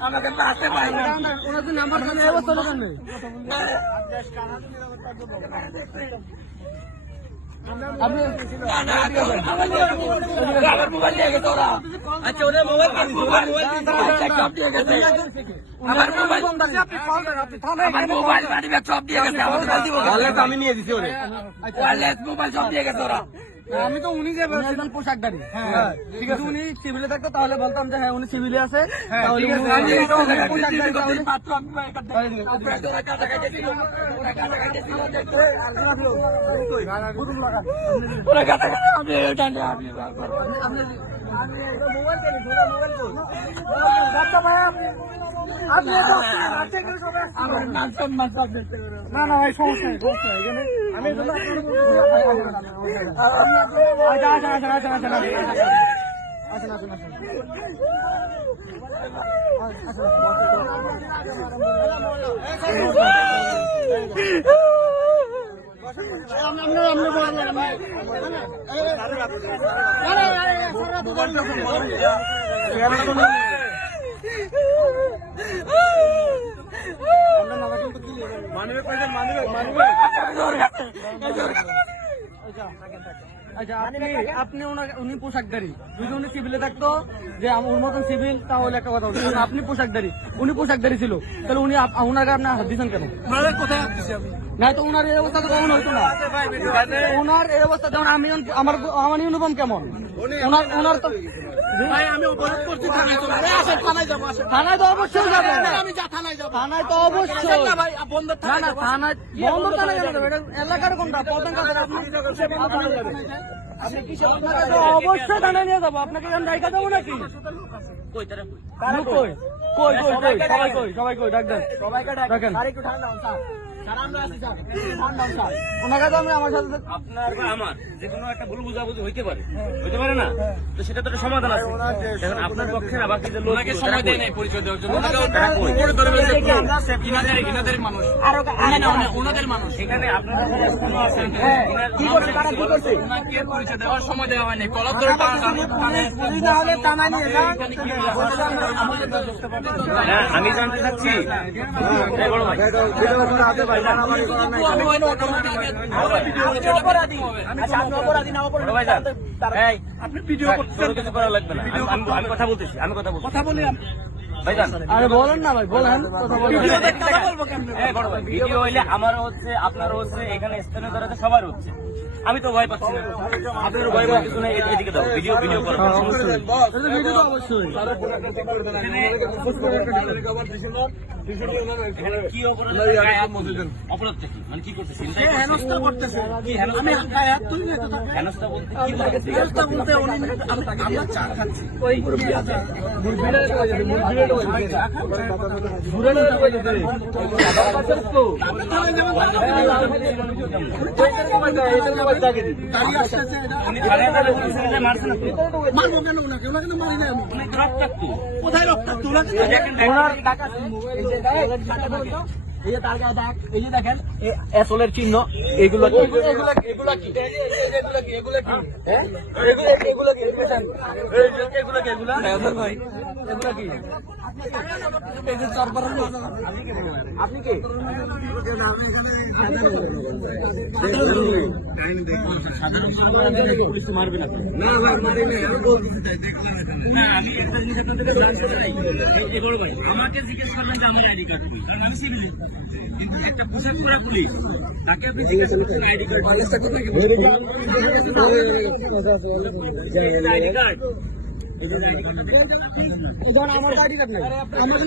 আমাকে পাশে পাই না আমি নিয়ে দিছি ওরে মোবাইল সব দিয়ে গেছে ওরা আমি তো উনি যে একজন পোশাকদারি হ্যাঁ ঠিক আছে উনি সিভিলে থাকতো তাহলে বলতাম যে হ্যাঁ উনি সিভিলে আছে তাহলে পোশাকদারি আমি না না ভাই সমস্যা নেই সমস্যা নেই আমি এই জন্য আপনার উপর- আচ্ছা, আসেন, আসেন, আসেন, আসেন, আসেন, মানুষ আসেন। আচ্ছা আপনি আপনি উনি পোশাকদারি যদি উনি সিভিলে থাকতো যে ওর মতন সিভিল তাহলে একটা কথা বলতো কিন্তু আপনি পোশাকদারি উনি পোশাকদারি ছিল। তাহলে উনি ওনাকে আপনার হাত দিচ্ছেন কেন? কোথায় আসছি আমি না তো ওনার এই অবস্থা তো কখন হইতো না? ওনার এই অবস্থা যেমন আমি আমার আমার ইউনিফর্ম কেমন? ওনার ওনার তো ভাই আমি অপরাধ করছি থানায় চলে। আসেন, আসেন থানায় যাব আসেন। থানায় তো অবশ্যই যাবে। আমি যা থানায় যাব। থানায় তো অবশ্যই। না ভাই বন্ধ থানায় থানায় বন্ধ থানায় কেন যাবে? এটা এলাকার কোনটা? প্রধান কাদের আপনি অবশ্যই থানায় নিয়ে যাব। আপনাকে এখন ডাইকা দেবো নাকি? কই কই? কই কই? কই সবাই কই সবাই কই ডাক দেন। ডাকেন। ওনাকে তো আমি আমার সাথে আপনার বা আমার যে কোনো একটা ভুল বুঝাবুঝি হইতে পারে। হইতে পারে না? তো সেটা তো একটা সমাধান আছে। এখন আপনার পক্ষে না বাকি যে লোক সময় দেয় নাই পরিচয় দেওয়ার জন্য। মানুষ। ওনাদের আপনার এখনও আছে? ওনাকে পরিচয় দেওয়ার সময় দেওয়া হয়নি। কলার ধরে আমি জানতে চাচ্ছি। এই বড় ভাই বড় ভাই যান এই আপনি ভিডিও ভাই, কোনো কিছু করা। লাগবে না আমি- আমি আমি কথা বলতেছি আমি কথা বলছি কথা বলে আরে বলেন না ভাই বলেন ভিডিও দেখে কথা বলব কেমনে এই বড় ভাই ভিডিও হইলে আমারও হচ্ছে আপনারও হচ্ছে এখানে স্থানীয় দ্বারা সবার হচ্ছে আমি তো ভয় পাচ্ছি না আপনার ভয় পাওয়ার কিছু নেই এদিকে- এদিকে দাও ভিডিও ভিডিও করো অবশ্যই কি অপরাধ অপরাধটা কি মানে কি করতেছি? হেনস্থা করতেছে। আমি গায়ে হাত তুলি না হেনস্থা বলতে কি হেনস্থা বলতে আমরা চা খাচ্ছি। রক্তাক্ত কোথায় রক্তাক্ত ওনাকে। এই যে তার গায়ে দাগ এই যে দেখেন এসলের চিহ্ন এগুলো কি এগুলো এগুলো কি এগুলো কি এগুলো কি হ্যাঁ এগুলো এগুলো কি এগুলো কি এগুলো ভাই এগুলো কি যে চারবার আপনি কি? আমাকে জিজ্ঞেস করলেন যে আমার আইডি কার্ড কারণ আমি সিভিল। কিন্তু একটা পোশাক পরা পুলিশ তাকে আপনি জিজ্ঞেস করছেন আইডি কার্ড আইডি কার্ড? আমার গাড়ি নাই আমার